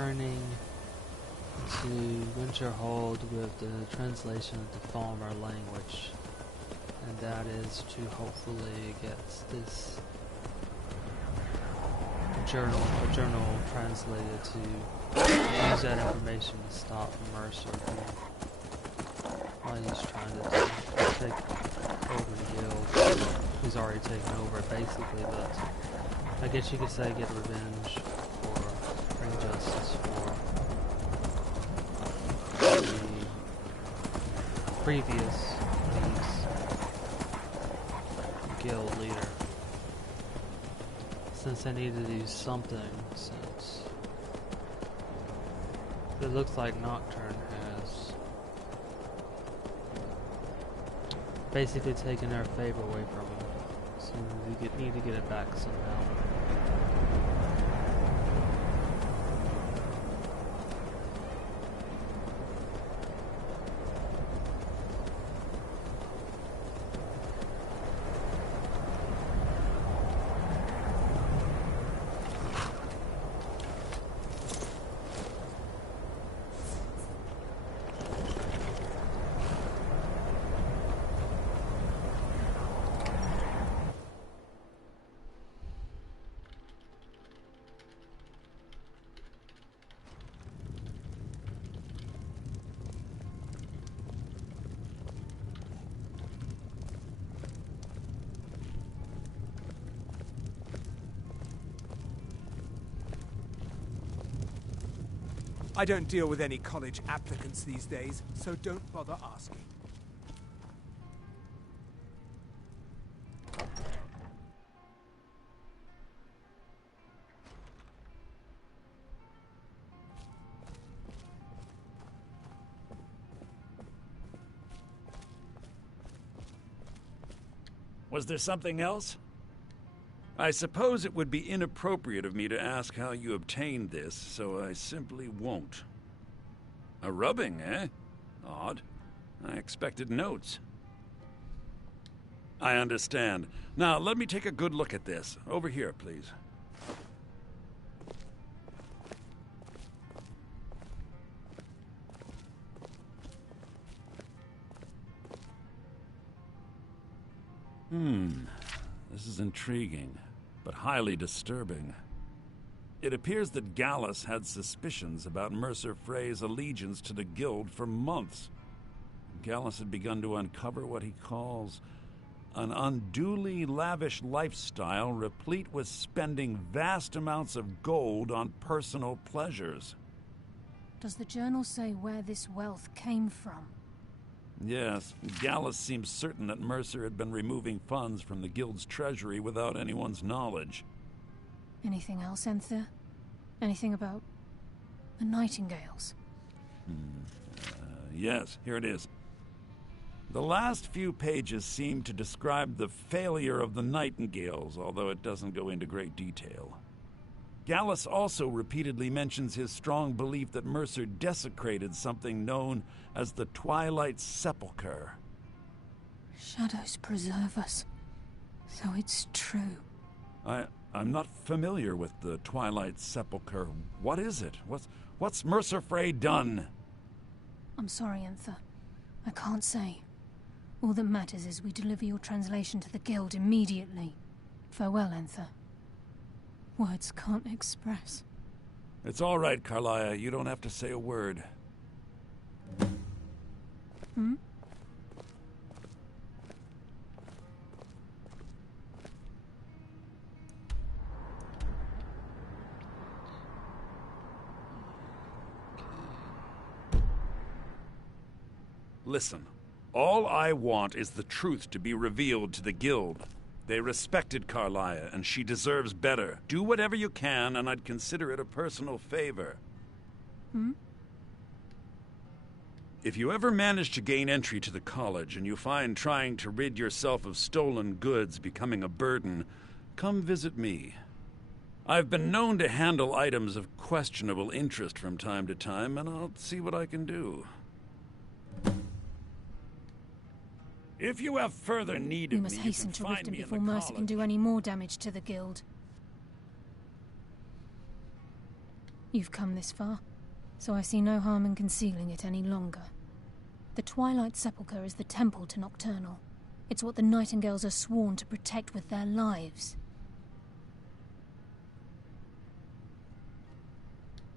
returning to Winterhold with the translation of the Falmer language, and that is to hopefully get this journal translated to use that information to stop Mercer while he's trying to take over the guild. He's already taken over basically, but I guess you could say get revenge or bring justice for the previous guild leader. Since I need to do something, since it looks like Nocturne has basically taken their favor away from him. So we need to get it back somehow. I don't deal with any college applicants these days, so don't bother asking. Was there something else? I suppose it would be inappropriate of me to ask how you obtained this, so I simply won't. A rubbing, eh? Odd. I expected notes. I understand. Now, let me take a good look at this. Over here, please. This is intriguing, but highly disturbing. It appears that Gallus had suspicions about Mercer Frey's allegiance to the Guild for months. Gallus had begun to uncover what he calls an unduly lavish lifestyle replete with spending vast amounts of gold on personal pleasures. Does the journal say where this wealth came from? Yes, Gallus seems certain that Mercer had been removing funds from the Guild's treasury without anyone's knowledge. Anything else, Enther? Anything about the Nightingales? Yes, here it is. The last few pages seem to describe the failure of the Nightingales, although it doesn't go into great detail. Gallus also repeatedly mentions his strong belief that Mercer desecrated something known as the Twilight Sepulchre. Shadows preserve us. So it's true. I'm not familiar with the Twilight Sepulchre. What is it? What's Mercer Frey done? I'm sorry, Enther. I can't say. All that matters is we deliver your translation to the Guild immediately. Farewell, Enther. Words can't express. It's all right, Carlia. You don't have to say a word. Listen, all I want is the truth to be revealed to the Guild. They respected Carlia, and she deserves better. Do whatever you can, and I'd consider it a personal favor. If you ever manage to gain entry to the college, and you find trying to rid yourself of stolen goods becoming a burden, come visit me. I've been known to handle items of questionable interest from time to time, and I'll see what I can do. If you have further need of me, We must hasten to Riften before Mercer can college. do any more damage to the Guild. You've come this far, so I see no harm in concealing it any longer. The Twilight Sepulchre is the temple to Nocturnal. It's what the Nightingales are sworn to protect with their lives.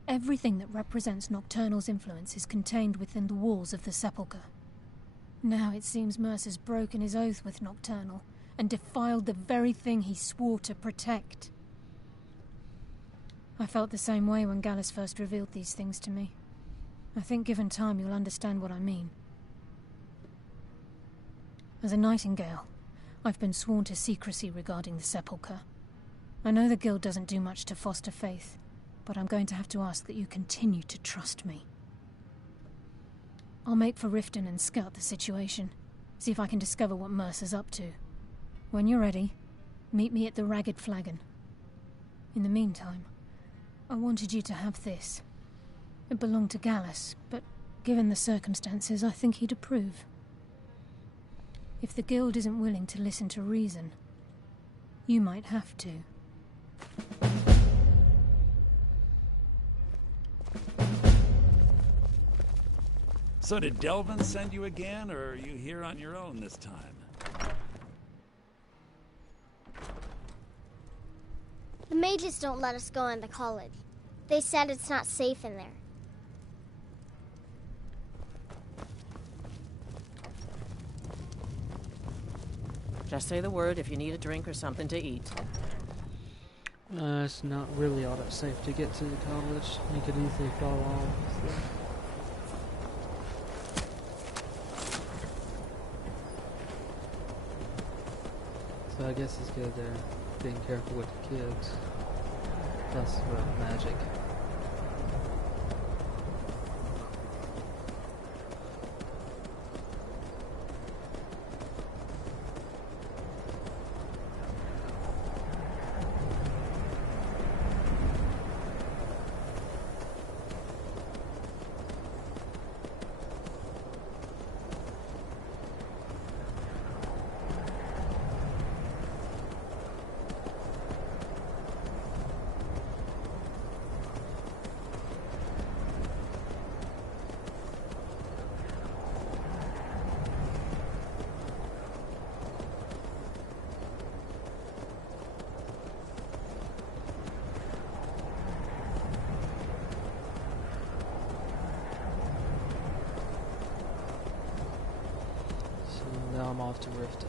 Everything that represents Nocturnal's influence is contained within the walls of the Sepulchre. Now it seems Mercer's broken his oath with Nocturnal and defiled the very thing he swore to protect. I felt the same way when Gallus first revealed these things to me. I think given time you'll understand what I mean. As a Nightingale, I've been sworn to secrecy regarding the Sepulchre. I know the Guild doesn't do much to foster faith, but I'm going to have to ask that you continue to trust me. I'll make for Riften and scout the situation, see if I can discover what Mercer's up to. When you're ready, meet me at the Ragged Flagon. In the meantime, I wanted you to have this. It belonged to Gallus, but given the circumstances, I think he'd approve. If the Guild isn't willing to listen to reason, you might have to. So did Delvin send you again, or are you here on your own this time? The mages don't let us go in the college. They said it's not safe in there. Just say the word if you need a drink or something to eat. It's not really all that safe to get to the college. You could easily fall off. So I guess it's good they're being careful with the kids. Plus with magic. Now I'm off to Riften.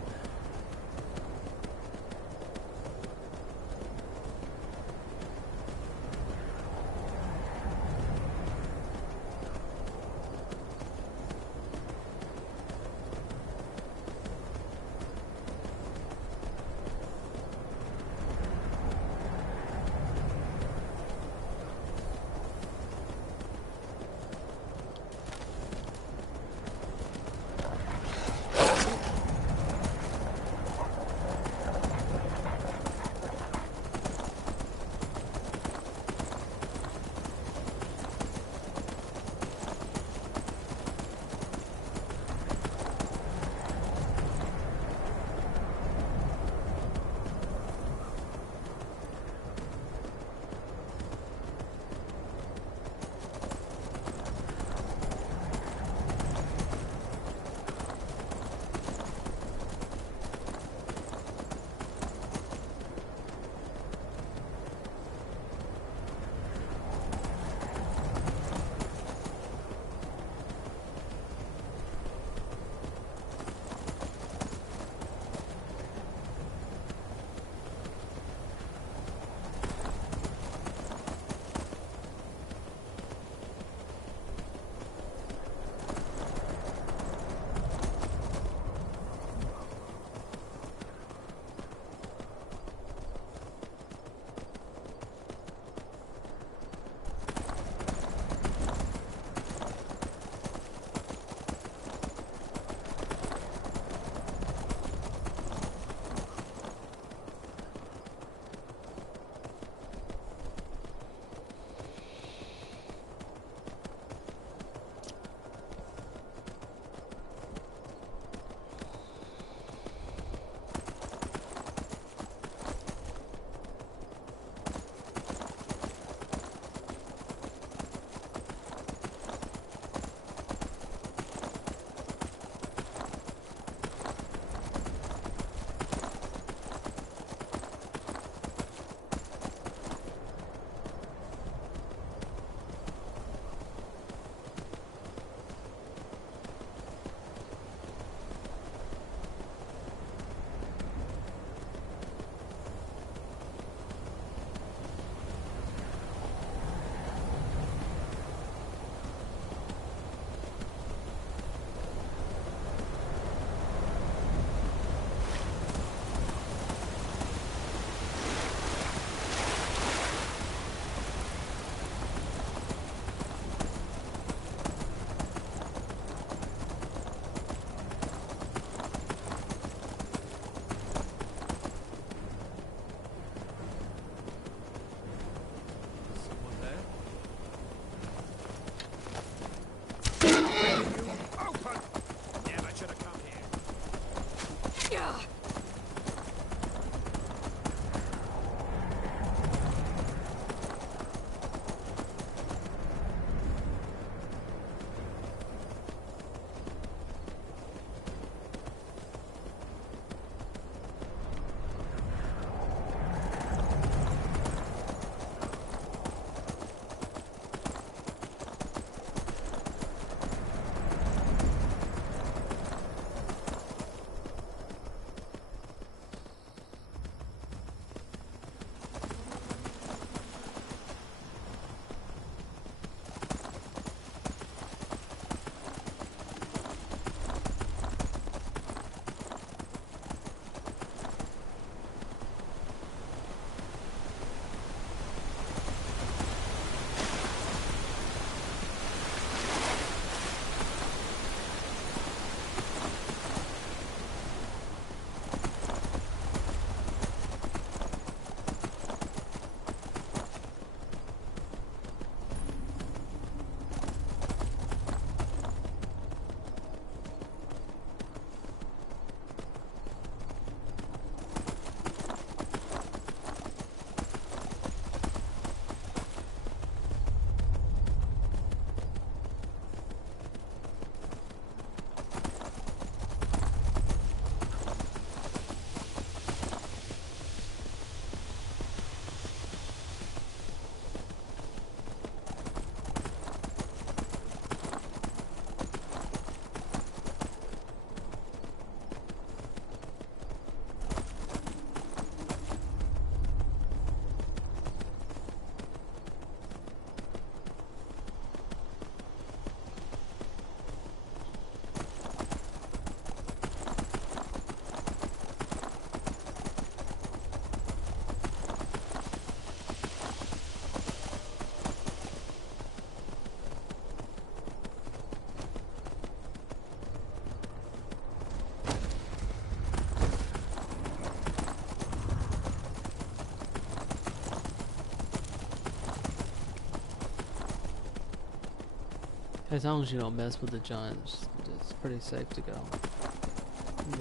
As long as you don't mess with the giants, it's pretty safe to go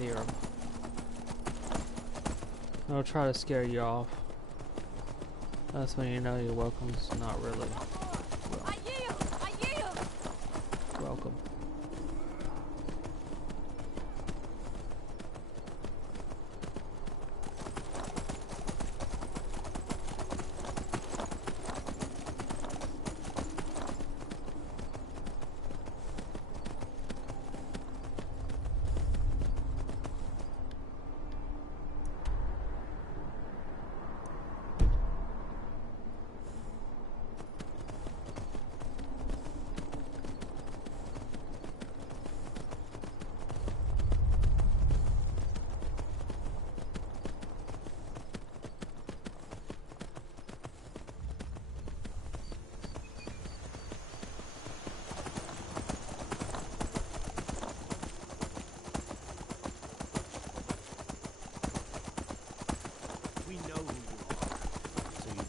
near them. They'll try to scare you off. That's when you know your welcome's not really welcome.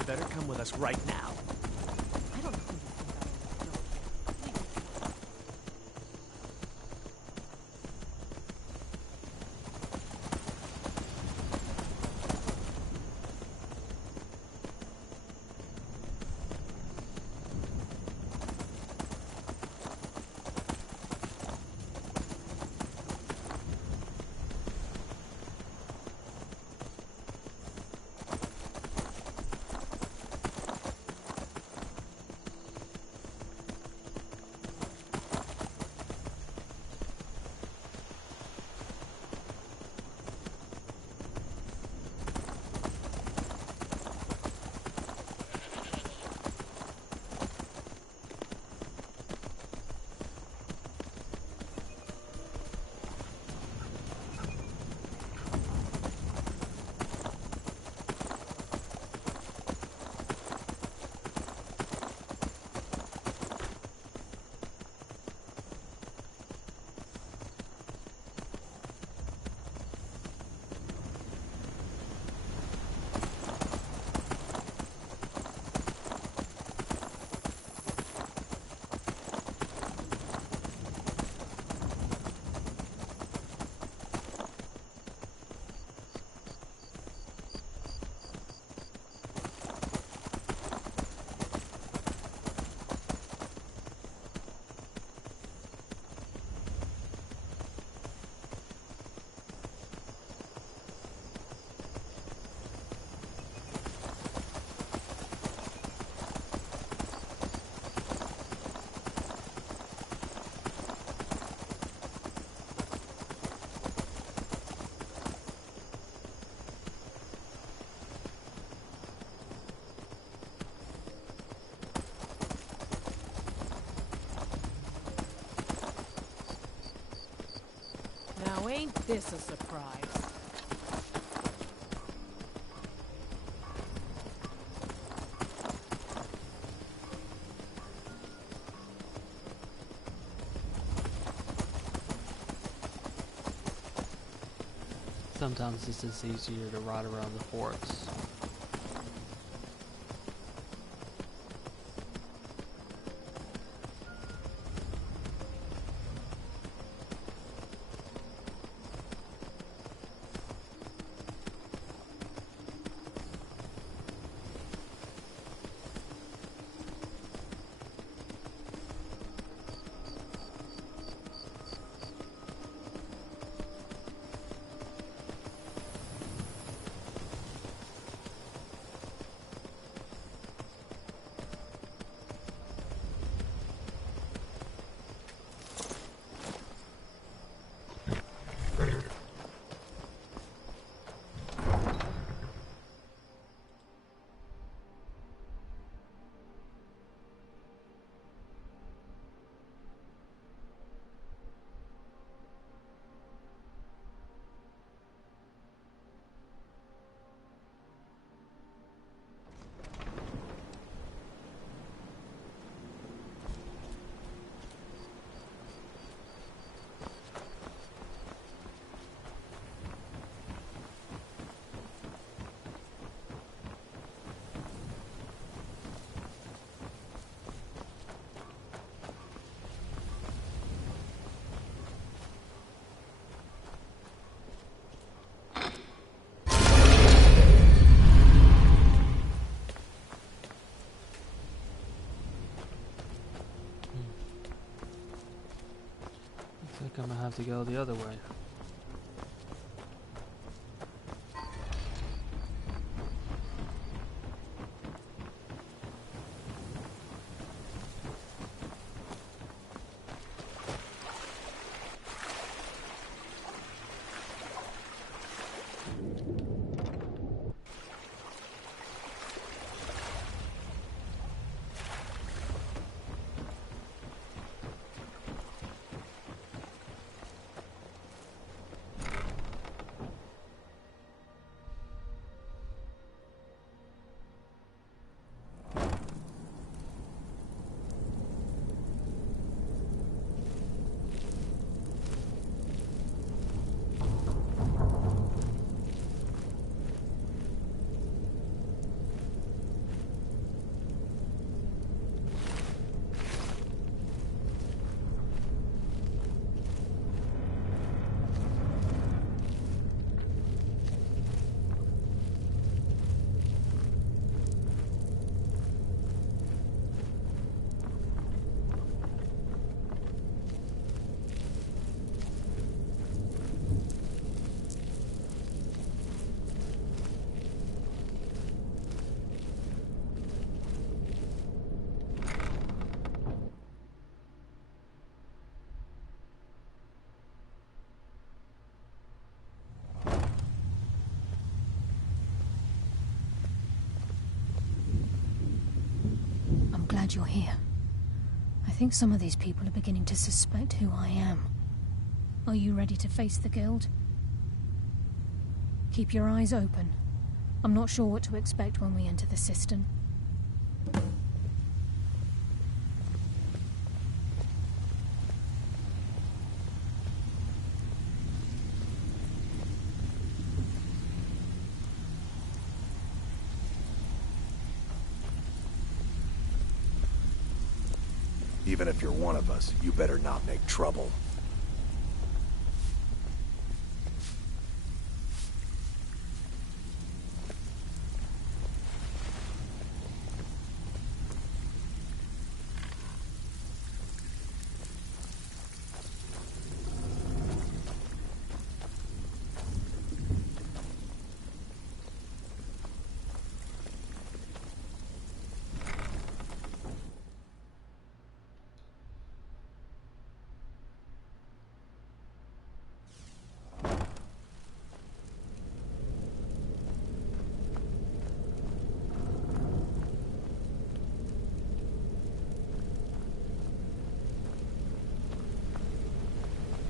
Better come with us right now. I don't know who you think I am. No, please. Now ain't this a surprise? Sometimes it's just easier to ride around the forts. I think I'm gonna have to go the other way. I'm glad you're here. I think some of these people are beginning to suspect who I am. Are you ready to face the Guild? Keep your eyes open. I'm not sure what to expect when we enter the cistern. Even if you're one of us, you better not make trouble.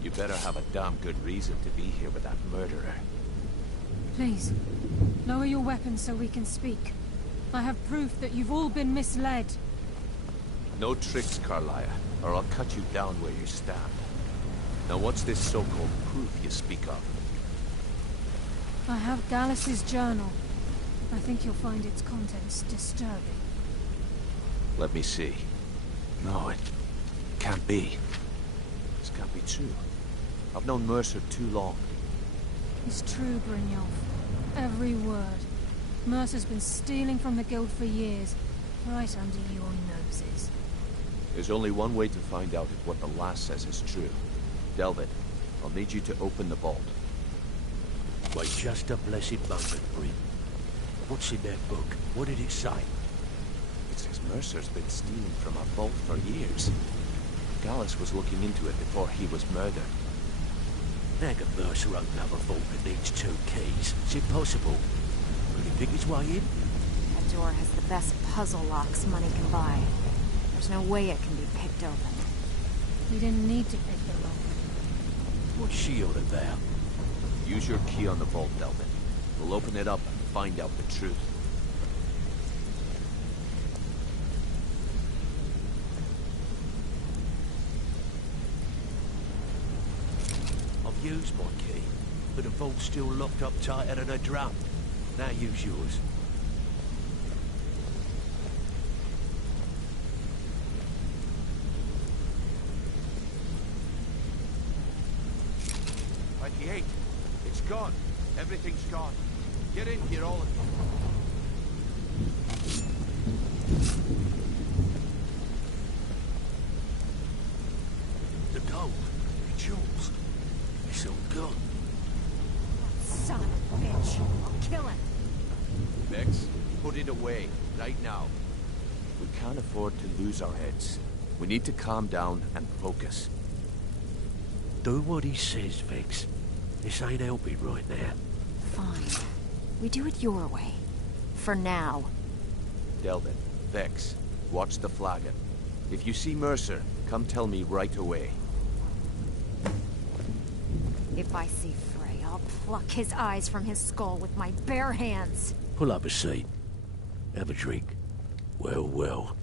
You better have a damn good reason to be here with that murderer. Please, lower your weapons so we can speak. I have proof that you've all been misled. No tricks, Carlia, or I'll cut you down where you stand. Now what's this so-called proof you speak of? I have Gallus's journal. I think you'll find its contents disturbing. Let me see. No, it can't be. This can't be true. I've known Mercer too long. It's true, Brynjolf. Every word. Mercer's been stealing from the Guild for years, right under your noses. There's only one way to find out if what the lass says is true. Delvin, I'll need you to open the vault. Wait just a blessed moment, Bryn. What's in that book? What did it say? It says Mercer's been stealing from our vault for years. Gallus was looking into it before he was murdered. How can Mercer open up a vault that needs 2 keys? It's impossible. Could he pick his way in? That door has the best puzzle locks money can buy. There's no way it can be picked open. We didn't need to pick the lock. What's she on about? Use your key on the vault, Delvin. We'll open it up and find out the truth. I've used my key, but the vault's still locked up tighter than a drum. Now use yours. It's gone. Everything's gone. Get in here, all of you. The gold. Jules. It's all gone. Son of a bitch. I'll kill him. Vex, put it away, right now. We can't afford to lose our heads. We need to calm down and focus. Do what he says, Vex. This ain't helping right now. Fine. We do it your way. For now. Delvin, Vex, watch the flagon. If you see Mercer, come tell me right away. If I see Frey, I'll pluck his eyes from his skull with my bare hands. Pull up a seat. Have a drink. Well, well.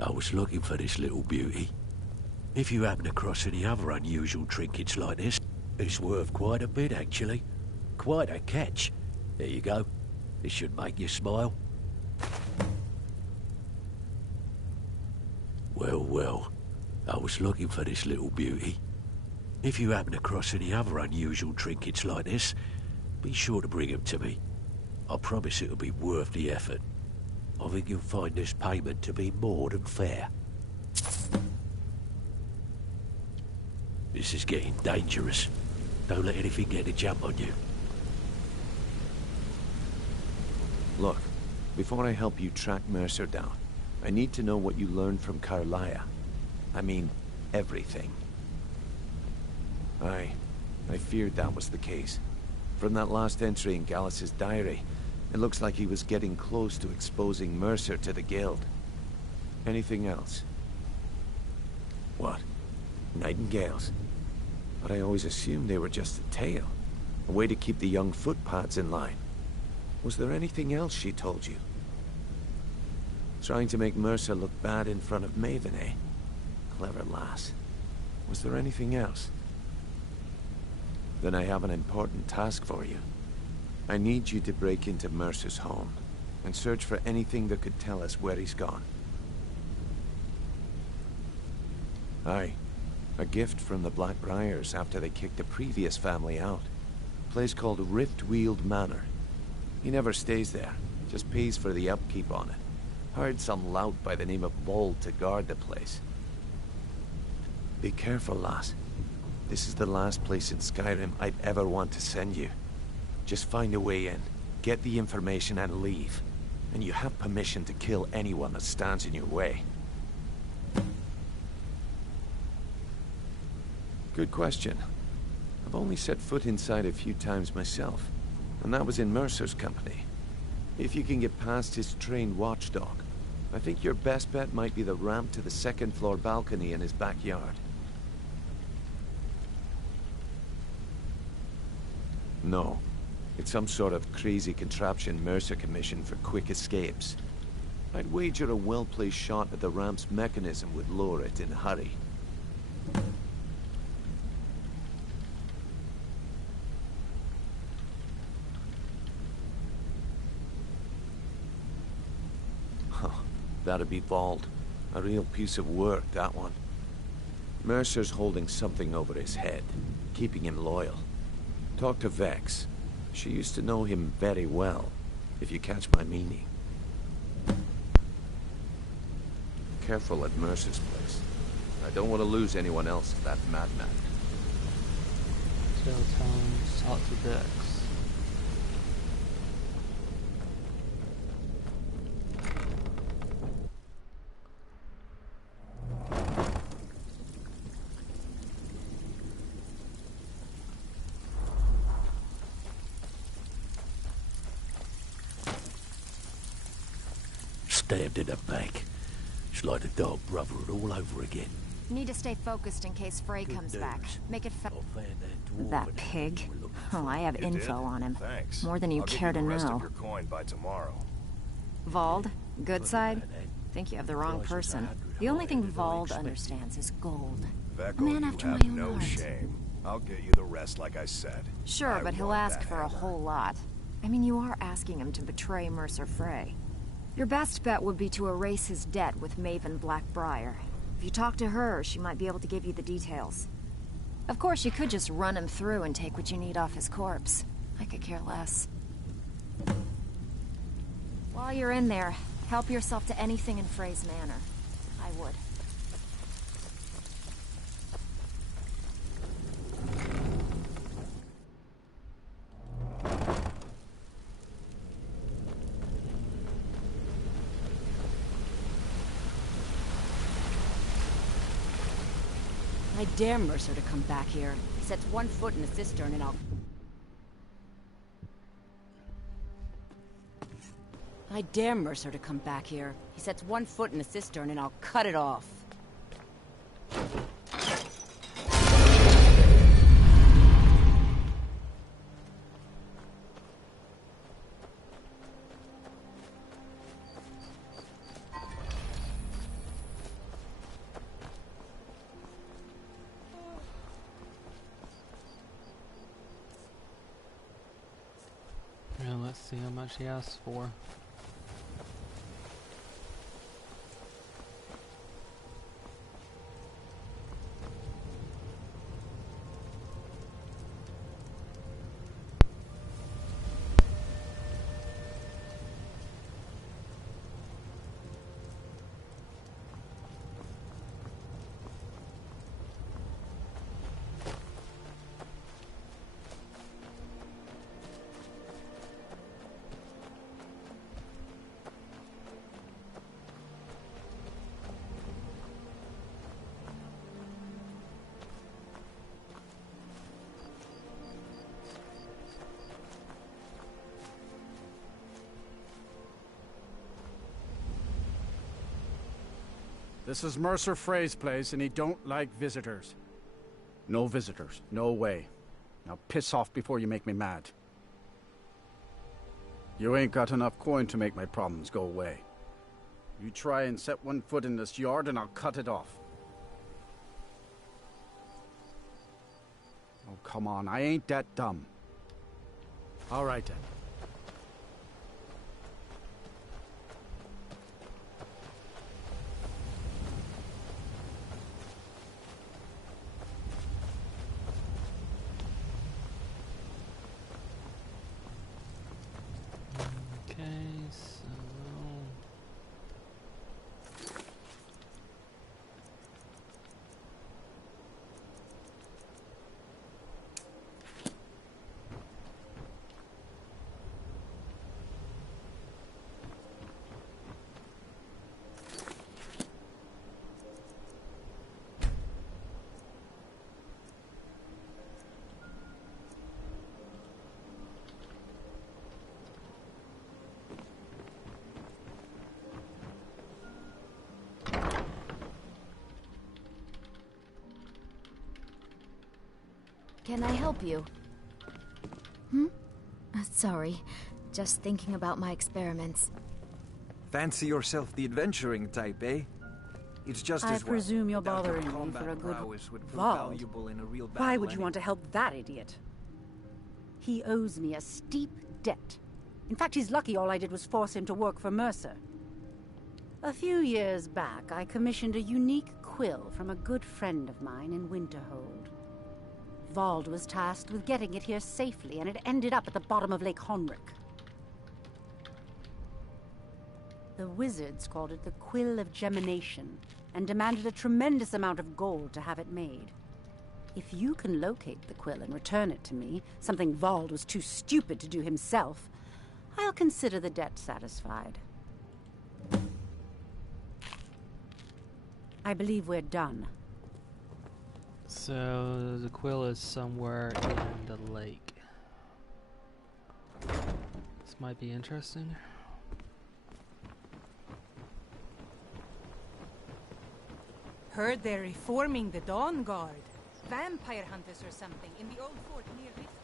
I was looking for this little beauty. If you happen across any other unusual trinkets like this, it's worth quite a bit, actually. Quite a catch. There you go. This should make you smile. Well, well. I was looking for this little beauty. If you happen across any other unusual trinkets like this, be sure to bring them to me. I promise it'll be worth the effort. I think you'll find this payment to be more than fair. This is getting dangerous. Don't let anything get a jump on you. Look, before I help you track Mercer down, I need to know what you learned from Carlia. I mean, everything. I feared that was the case. From that last entry in Gallus's diary, it looks like he was getting close to exposing Mercer to the Guild. Anything else? What? Nightingales? But I always assumed they were just a tale. A way to keep the young footpads in line. Was there anything else she told you? Trying to make Mercer look bad in front of Maven, eh? Clever lass. Was there anything else? Then I have an important task for you. I need you to break into Mercer's home and search for anything that could tell us where he's gone. Aye. A gift from the Blackbriars after they kicked the previous family out. A place called Riftweald Manor. He never stays there, just pays for the upkeep on it. Hired some lout by the name of Vold to guard the place. Be careful, lass. This is the last place in Skyrim I'd ever want to send you. Just find a way in, get the information and leave. And you have permission to kill anyone that stands in your way. Good question. I've only set foot inside a few times myself, and that was in Mercer's company. If you can get past his trained watchdog, I think your best bet might be the ramp to the second-floor balcony in his backyard. No. It's some sort of crazy contraption Mercer commissioned for quick escapes. I'd wager a well-placed shot at the ramp's mechanism would lower it in a hurry. That'd be Vold. A real piece of work, that one. Mercer's holding something over his head, keeping him loyal. Talk to Vex. She used to know him very well, if you catch my meaning. Careful at Mercer's place. I don't want to lose anyone else to that madman. Tell Tom, talk to Vex. Stabbed in the back. It's like the dog brother all over again. Need to stay focused in case Frey comes back. Make it I'll find that dwarf That and pig? we're looking Oh, for. I have You info did? on him. Thanks. More than you I'll give care you to the rest know. of your coin by tomorrow. Vold? Good Put side? it like that. Think you have the wrong Price is person. 100 The only thing higher than I Vold expected. understands is gold. Vecco, A man you after my have own no heart. shame. I'll get you the rest like I said. Sure, I but he'll want ask that for a hammer. whole lot. I mean, you are asking him to betray Mercer Frey. Your best bet would be to erase his debt with Maven Blackbriar. If you talk to her, she might be able to give you the details. Of course, you could just run him through and take what you need off his corpse. I could care less. While you're in there, help yourself to anything in Frey's manor. I would. I dare Mercer to come back here. He sets one foot in the cistern and I'll... I dare Mercer to come back here. He sets one foot in the cistern and I'll cut it off. Yeah, let's see how much he asks for. This is Mercer Frey's place, and he don't like visitors. No visitors. No way. Now piss off before you make me mad. You ain't got enough coin to make my problems go away. You try and set one foot in this yard, and I'll cut it off. Oh, come on. I ain't that dumb. All right, then. Can I help you? Sorry. Just thinking about my experiments. Fancy yourself the adventuring type, eh? It's just I as well. presume you're Without bothering your me combat for a good prowess would prove Vald. valuable in a real Why battle would you want to help that idiot? He owes me a steep debt. In fact, he's lucky all I did was force him to work for Mercer. A few years back, I commissioned a unique quill from a good friend of mine in Winterhold. Vald was tasked with getting it here safely, and it ended up at the bottom of Lake Honrick. The wizards called it the Quill of Gemination, and demanded a tremendous amount of gold to have it made. If you can locate the quill and return it to me, something Vald was too stupid to do himself, I'll consider the debt satisfied. I believe we're done. So the quill is somewhere in the lake. This might be interesting. Heard they're reforming the Dawn Guard. Vampire hunters or something in the old fort near Riften.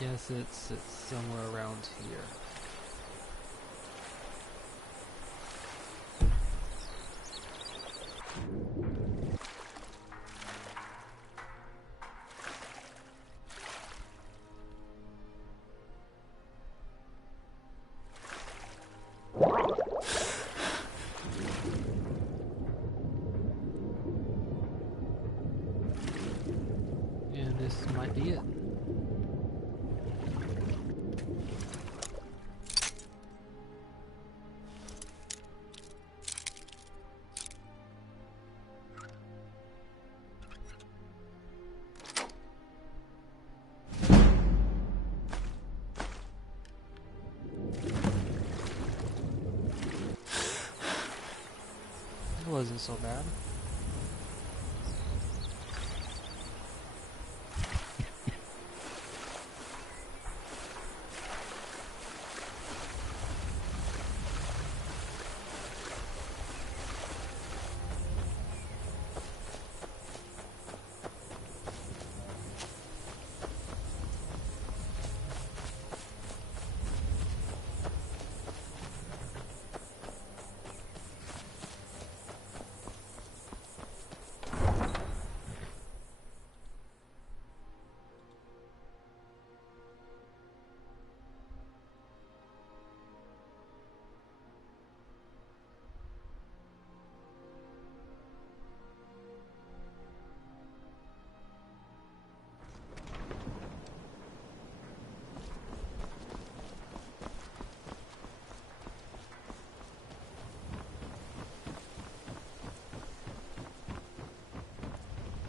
guess it's somewhere around here. And this might be it. That wasn't so bad.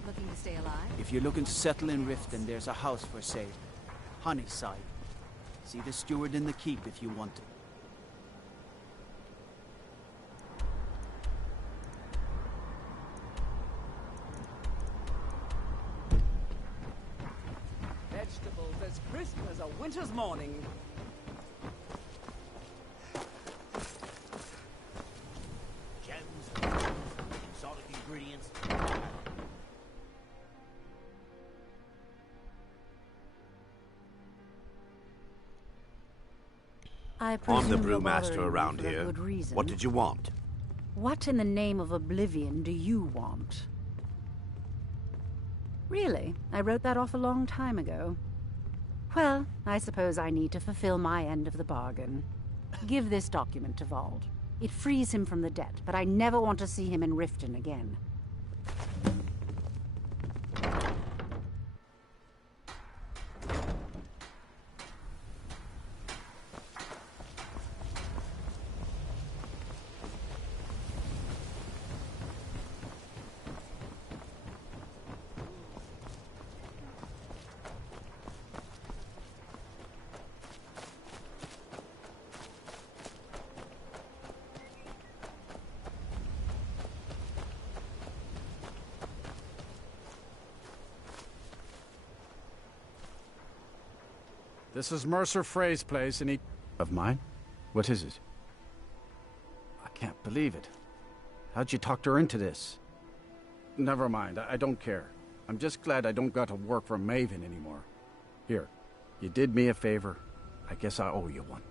Looking to stay alive? If you're looking to settle in Riften, there's a house for sale. Honeyside. See the steward in the keep if you want it. Vegetables as crisp as a winter's morning. Gems, exotic ingredients. I I'm presume the you're brewmaster bothering me around for a here. good reason. What did you want? What in the name of oblivion do you want? Really? I wrote that off a long time ago. Well, I suppose I need to fulfill my end of the bargain. Give this document to Vald. It frees him from the debt, but I never want to see him in Riften again. This is Mercer Frey's place, and he... Of mine? What is it? I can't believe it. How'd you talk her into this? Never mind, I don't care. I'm just glad I don't got to work for Maven anymore. Here, you did me a favor. I guess I owe you one.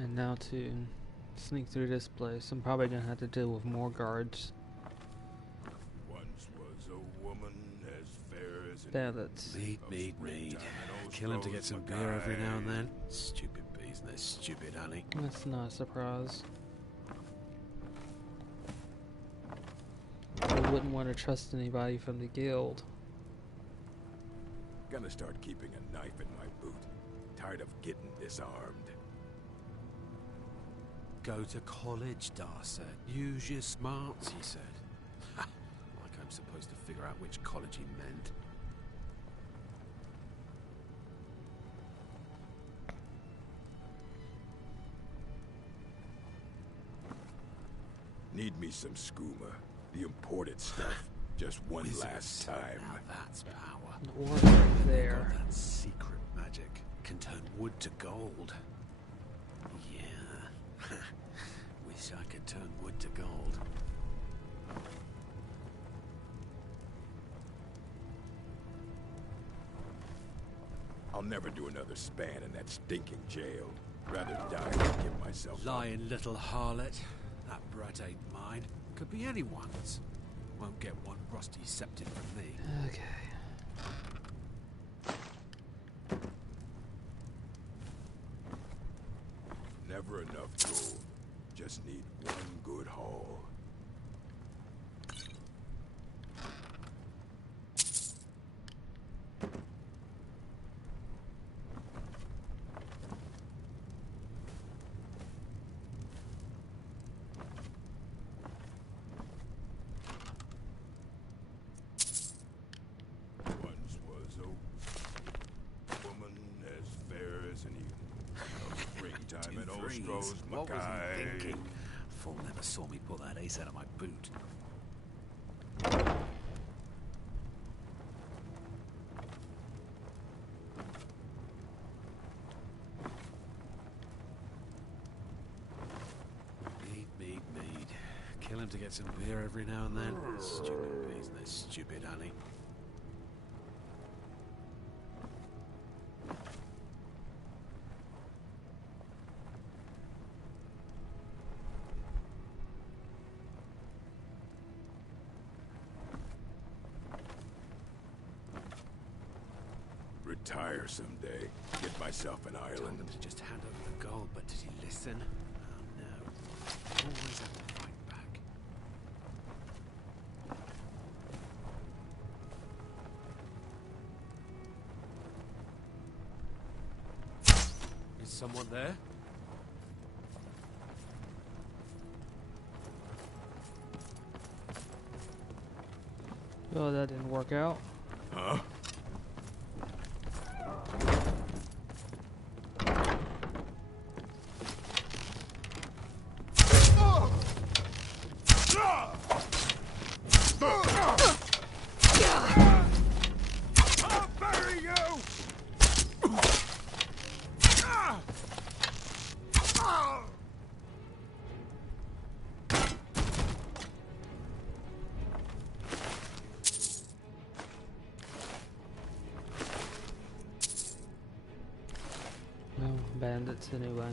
And now to sneak through this place, I'm probably gonna have to deal with more guards. Once was a woman as fair as Bandits. Mead. Kill him to get some beer every now and then. Stupid bees and their stupid honey. That's not a surprise. I wouldn't want to trust anybody from the guild. Gonna start keeping a knife in my boot. Tired of getting disarmed. Go to college, Darcy. Use your smarts, he said. Ha! Like I'm supposed to figure out which college he meant. Need me some skooma. The imported stuff. Just one last time. Now that's power. What right there? Got that secret magic. Can turn wood to gold. Yeah. Wish I could turn wood to gold. I'll never do another span in that stinking jail. Rather die than give myself up. Lying little harlot. That brat ain't mine. Could be anyone's. Won't get one rusty septic from me. Okay. Never enough gold. Just need one good haul. Once was a woman as fair as an evening. Springtime in Ostro's What was he Mackay. thinking? Fool never saw me pull that ace out of my boot. Mead. Kill him to get some beer every now and then. Stupid bees and their stupid honey. Retire someday. Get myself an Told island. him to just hand over the gold, but did he listen? Oh no. Always have to fight back. Is someone there? Oh, that didn't work out. Huh? I'll bury you! No, bandits anyway.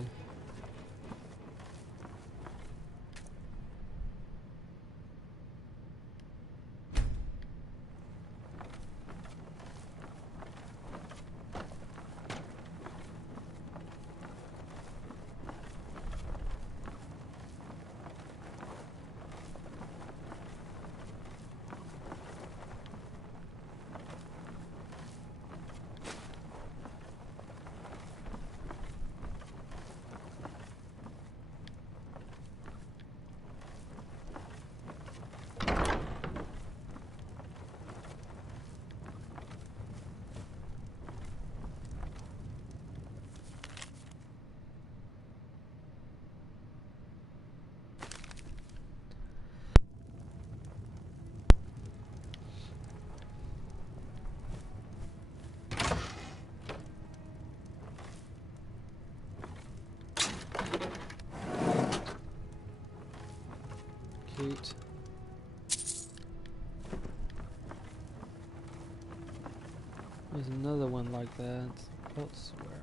Cute. There's another one like that elsewhere.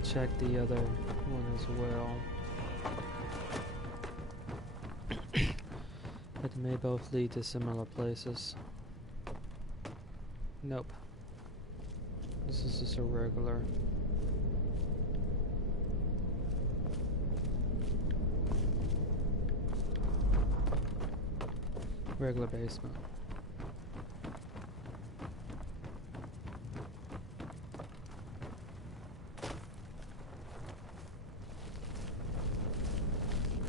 I'll check the other one as well. It may both lead to similar places. Nope. This is just a regular. Regular basement.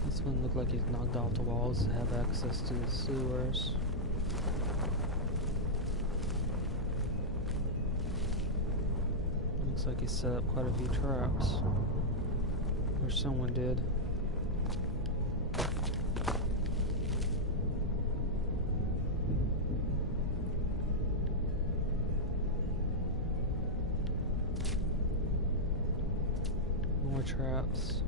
This one looked like he's knocked off the walls to have access to the sewers. Looks like he set up quite a few traps. Or someone did. More traps.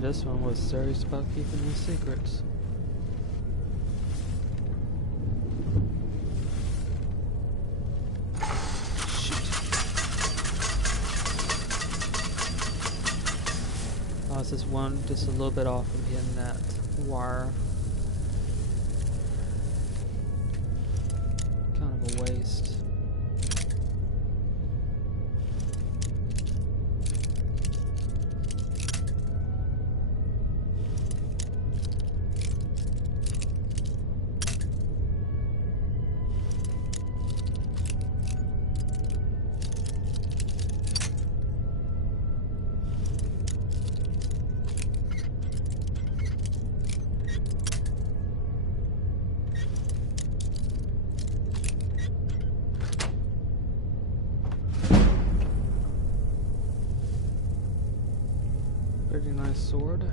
This one was serious about keeping his secrets. Shoot. Oh, it's this one just a little bit off from hitting that wire. Kind of a waste. Pretty nice sword.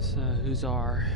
So, who's our?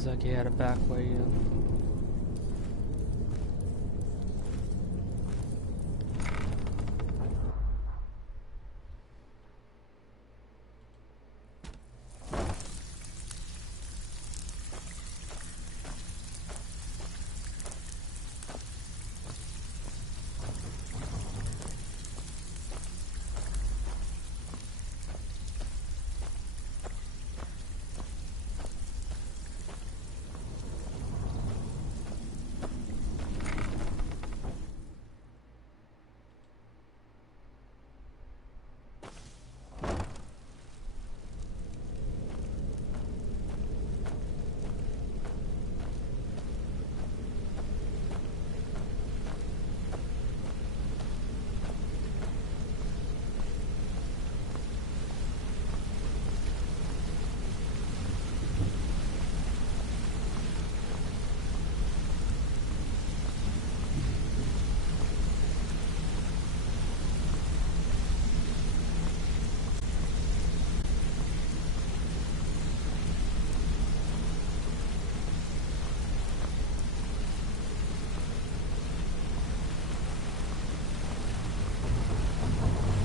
Looks like he had a back way in.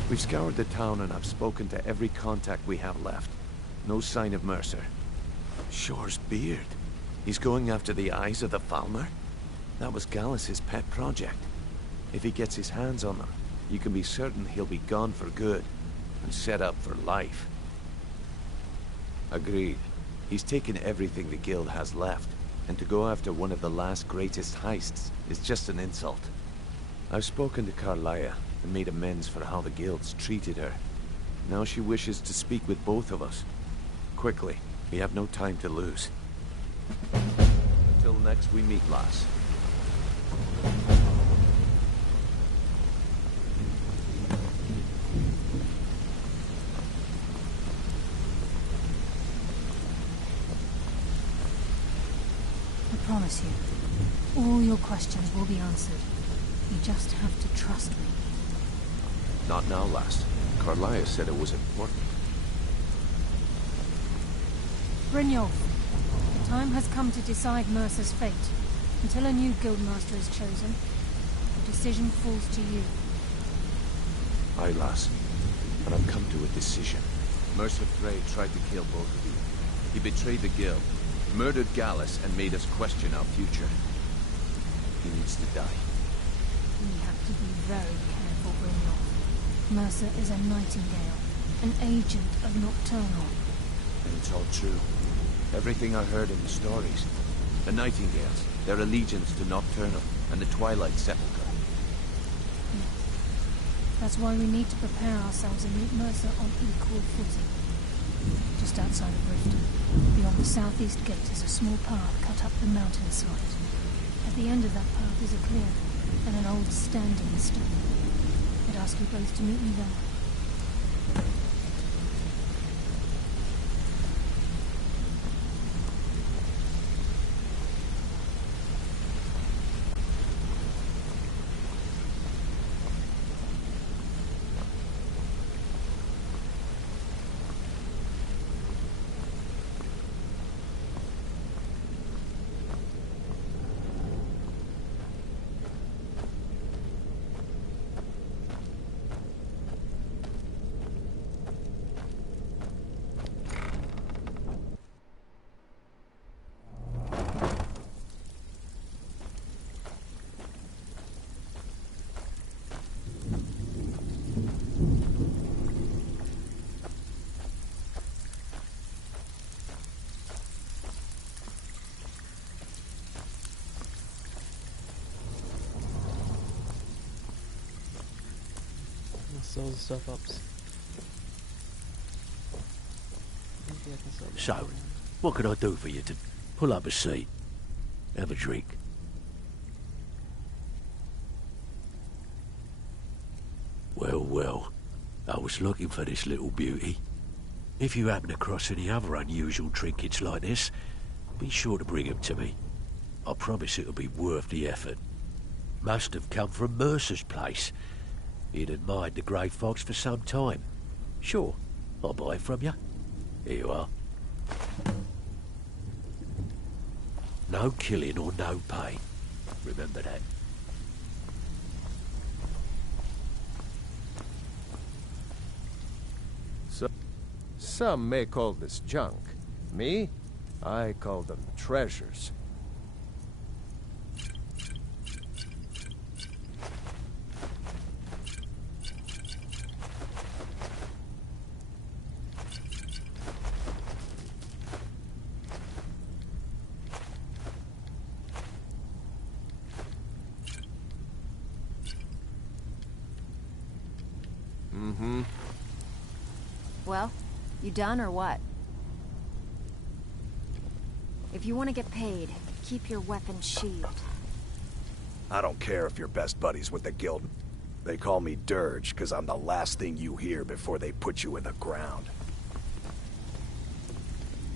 We've scoured the town and I've spoken to every contact we have left. No sign of Mercer. Shore's beard. He's going after the eyes of the Falmer? That was Gallus's pet project. If he gets his hands on them, you can be certain he'll be gone for good and set up for life. Agreed. He's taken everything the guild has left, and to go after one of the last greatest heists is just an insult. I've spoken to Carlia and made amends for how the guilds treated her. Now she wishes to speak with both of us. Quickly, we have no time to lose. Until next we meet, lass. I promise you, all your questions will be answered. You just have to trust me. Not now, lass. Carlia said it was important. Brynjolf, the time has come to decide Mercer's fate. Until a new guildmaster is chosen, the decision falls to you. Aye, lass. And I've come to a decision. Mercer Frey tried to kill both of you. He betrayed the guild, murdered Gallus, and made us question our future. He needs to die. We have to be very careful, Brynjolf. Mercer is a Nightingale, an agent of Nocturnal. And it's all true. Everything I heard in the stories. The Nightingales, their allegiance to Nocturnal, and the Twilight Sepulchre. Yes. That's why we need to prepare ourselves and meet Mercer on equal footing. Just outside of Riften, beyond the southeast gate is a small path cut up the mountainside. At the end of that path is a clearing, and an old standing stone. I'd ask you both to meet me there. Sell the stuff up. So, what can I do for you to pull up a seat? Have a drink. Well, well, I was looking for this little beauty. If you happen across any other unusual trinkets like this, be sure to bring them to me. I promise it'll be worth the effort. Must have come from Mercer's place. He'd admired the grey fox for some time. Sure, I'll buy it from you. Here you are. no killing or no pay. Remember that. So, some may call this junk. Me? I call them treasures. Mm-hmm. Well, you done or what? If you want to get paid, keep your weapon sheathed. I don't care if you're best buddies with the guild. They call me Dirge because I'm the last thing you hear before they put you in the ground.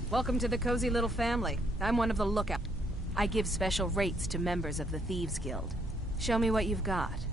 Welcome to the cozy little family. I'm one of the lookouts. I give special rates to members of the Thieves Guild. Show me what you've got.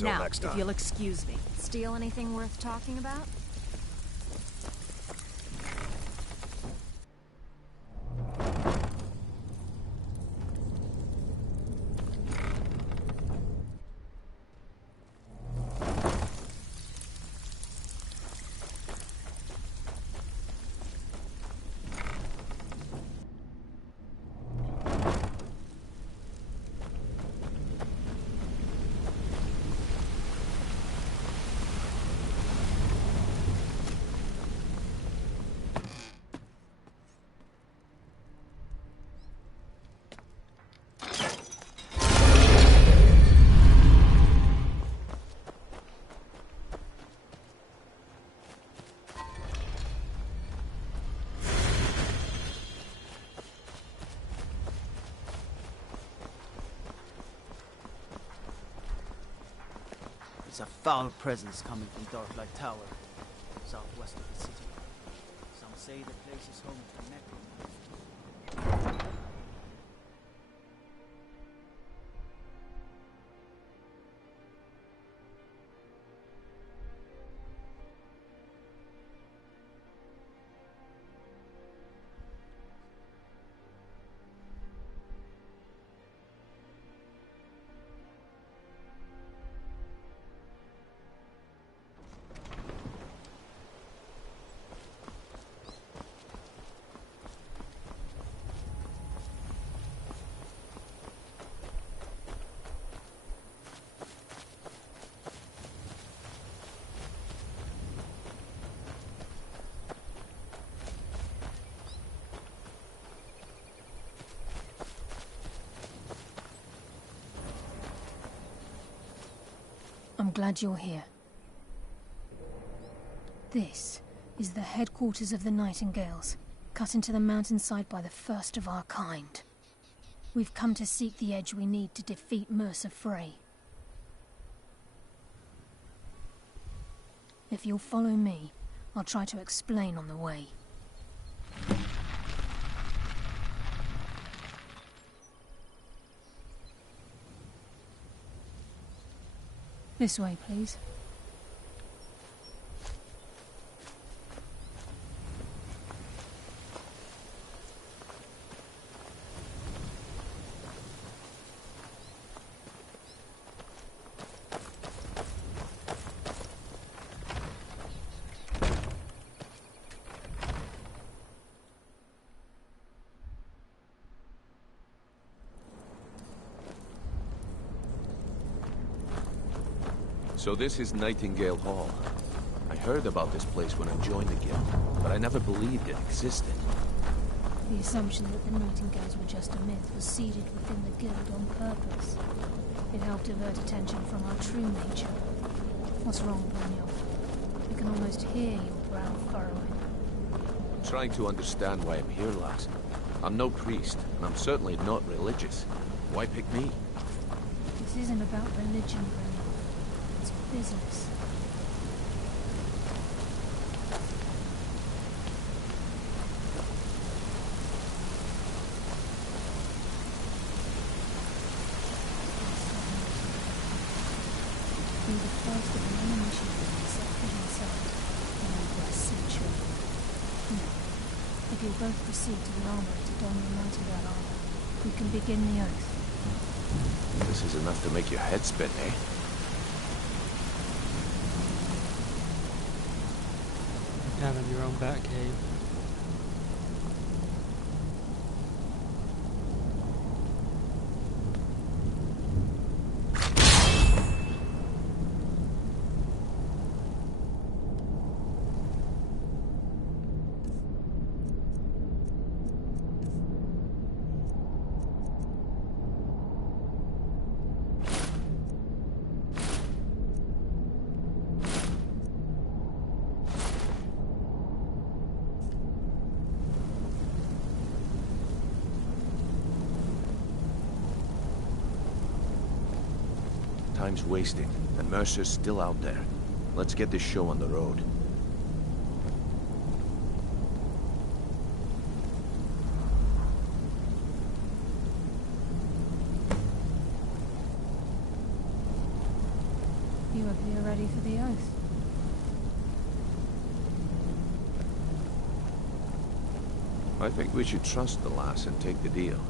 Until now, next time. if you'll excuse me. Steal anything worth talking about? There's a foul presence coming from Darklight Tower, southwest of the city. Some say the place is home to necromancers. I'm glad you're here. This is the headquarters of the Nightingales, cut into the mountainside by the first of our kind. We've come to seek the edge we need to defeat Mercer Frey. If you'll follow me, I'll try to explain on the way. This way, please. So this is Nightingale Hall. I heard about this place when I joined the guild, but I never believed it existed. The assumption that the Nightingales were just a myth was seeded within the guild on purpose. It helped divert attention from our true nature. What's wrong, Brynjolf? I can almost hear your brow furrowing. I'm trying to understand why I'm here, lass. I'm no priest, and I'm certainly not religious. Why pick me? This isn't about religion, Brynjolf. It's business. Be the first of an initiative to set foot inside in over a century. If you'll both proceed to the armory to don your Nightengale armor, we can begin the oath. This is enough to make your head spin, eh? Having your own bat cave. Time's wasting, and Mercer's still out there. Let's get this show on the road. You appear ready for the oath. I think we should trust the lass and take the deal.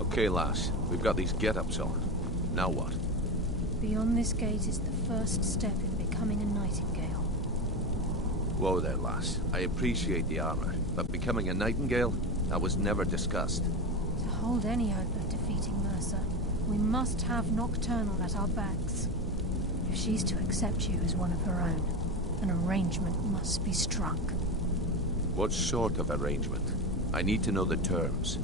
Okay, lass. We've got these get-ups on. Now what? Beyond this gate is the first step in becoming a Nightingale. Whoa there, lass. I appreciate the armor, but becoming a Nightingale? That was never discussed. To hold any hope of defeating Mercer, we must have Nocturnal at our backs. If she's to accept you as one of her own, an arrangement must be struck. What sort of arrangement? I need to know the terms.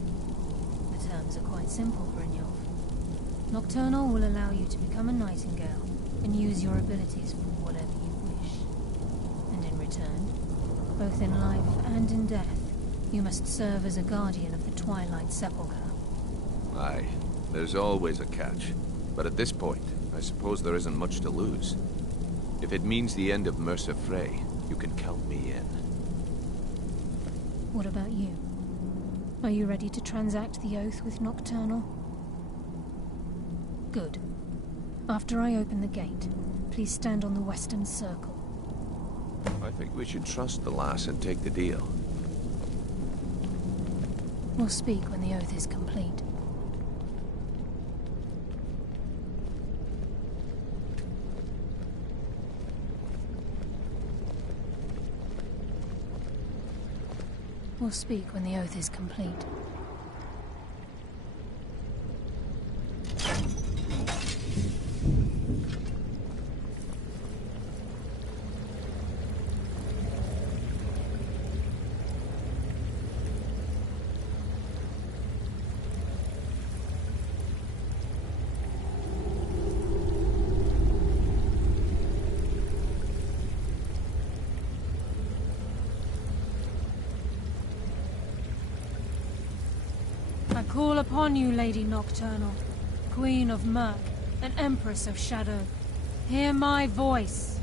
The terms are quite simple, Brynjolf. Nocturnal will allow you to become a Nightingale and use your abilities for whatever you wish. And in return, both in life and in death, you must serve as a guardian of the Twilight Sepulchre. Aye, there's always a catch. But at this point, I suppose there isn't much to lose. If it means the end of Mercer Frey, you can count me in. What about you? Are you ready to transact the oath with Nocturnal? Good. After I open the gate, please stand on the western circle. I think we should trust the lass and take the deal. We'll speak when the oath is complete. We'll speak when the oath is complete. I call upon you, Lady Nocturnal, Queen of Murk, and Empress of Shadow. Hear my voice.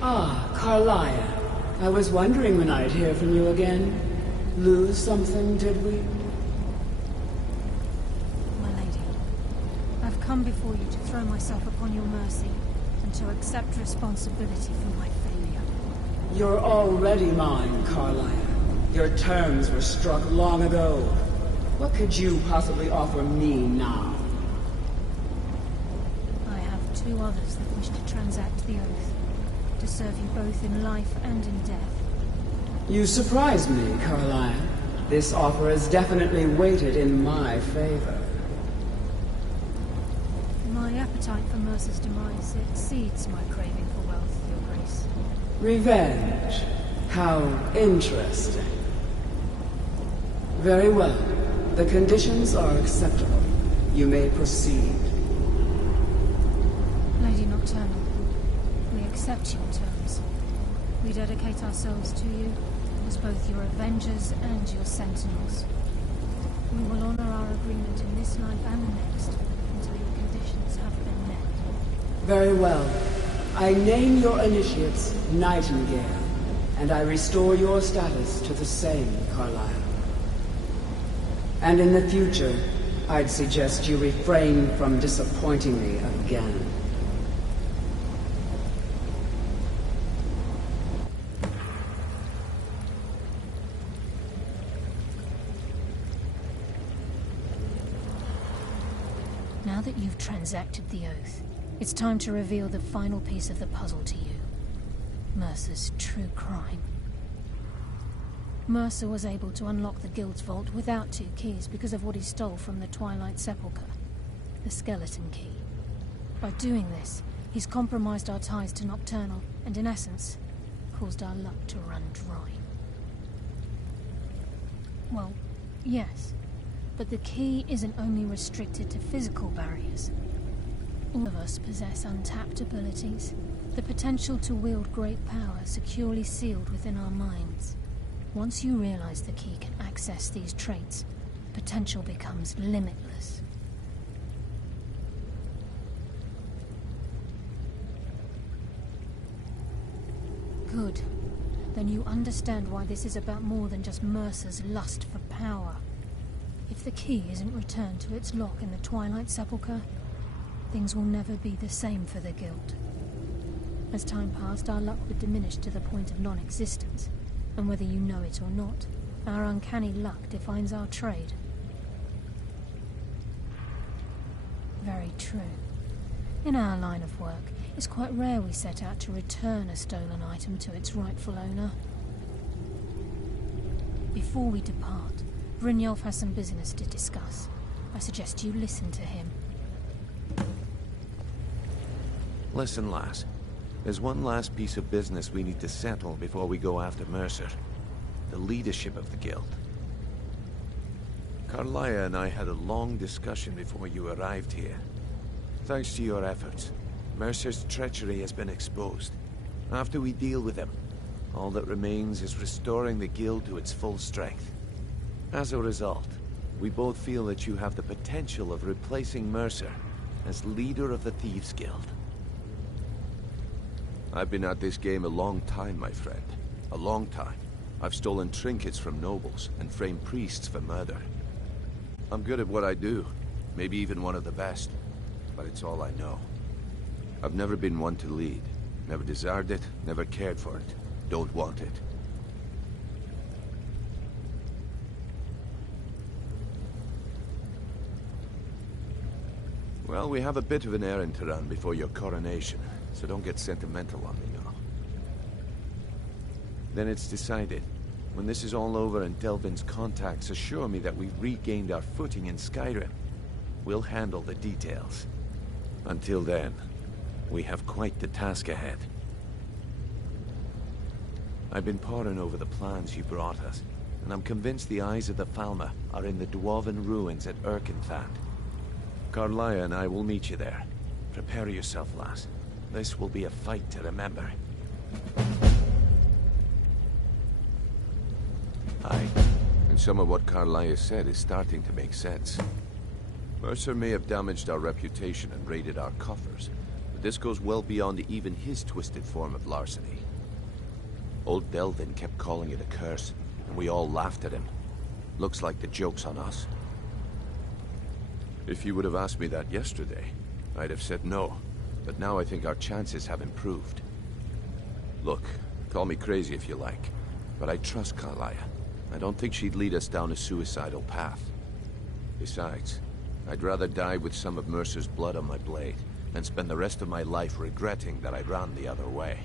Ah, Carlia. I was wondering when I'd hear from you again. Lose something, did we? My lady, I've come before you to throw myself upon your mercy, and to accept responsibility for my failure. You're already mine, Carlia. Your terms were struck long ago. What could you possibly offer me now? I have two others that wish to transact the oath, to serve you both in life and in death. You surprise me, Carlisle. This offer is definitely weighted in my favor. My appetite for Mercer's demise exceeds my craving for wealth, Your Grace. Revenge. How interesting. Very well. The conditions are acceptable. You may proceed. Lady Nocturnal, we accept your terms. We dedicate ourselves to you as both your avengers and your sentinels. We will honor our agreement in this life and the next until your conditions have been met. Very well. I name your initiates Nightengale, and I restore your status to the same, Carlisle. And in the future, I'd suggest you refrain from disappointing me again. Now that you've transacted the oath, it's time to reveal the final piece of the puzzle to you. Mercer's true crime. Mercer was able to unlock the Guild's vault without 2 keys because of what he stole from the Twilight Sepulchre, the skeleton key. By doing this, he's compromised our ties to Nocturnal and, in essence, caused our luck to run dry. Well, yes, but the key isn't only restricted to physical barriers. All of us possess untapped abilities, the potential to wield great power securely sealed within our minds. Once you realize the key can access these traits, potential becomes limitless. Good. Then you understand why this is about more than just Mercer's lust for power. If the key isn't returned to its lock in the Twilight Sepulchre, things will never be the same for the Guild. As time passed, our luck would diminish to the point of non-existence. And whether you know it or not, our uncanny luck defines our trade. Very true. In our line of work, it's quite rare we set out to return a stolen item to its rightful owner. Before we depart, Brynjolf has some business to discuss. I suggest you listen to him. Listen, lass. There's one last piece of business we need to settle before we go after Mercer. The leadership of the Guild. Carlia and I had a long discussion before you arrived here. Thanks to your efforts, Mercer's treachery has been exposed. After we deal with him, all that remains is restoring the Guild to its full strength. As a result, we both feel that you have the potential of replacing Mercer as leader of the Thieves Guild. I've been at this game a long time, my friend. A long time. I've stolen trinkets from nobles and framed priests for murder. I'm good at what I do. Maybe even one of the best. But it's all I know. I've never been one to lead. Never desired it, never cared for it. Don't want it. Well, we have a bit of an errand to run before your coronation. So don't get sentimental on me now. Then it's decided. When this is all over and Delvin's contacts assure me that we've regained our footing in Skyrim, we'll handle the details. Until then, we have quite the task ahead. I've been poring over the plans you brought us, and I'm convinced the eyes of the Falmer are in the Dwarven ruins at Erkenthand. Carlia and I will meet you there. Prepare yourself, lass. This will be a fight to remember. Aye. And some of what Carlia said is starting to make sense. Mercer may have damaged our reputation and raided our coffers, but this goes well beyond even his twisted form of larceny. Old Delvin kept calling it a curse, and we all laughed at him. Looks like the joke's on us. If you would have asked me that yesterday, I'd have said no. But now I think our chances have improved. Look, call me crazy if you like, but I trust Carlia. I don't think she'd lead us down a suicidal path. Besides, I'd rather die with some of Mercer's blood on my blade than spend the rest of my life regretting that I ran the other way.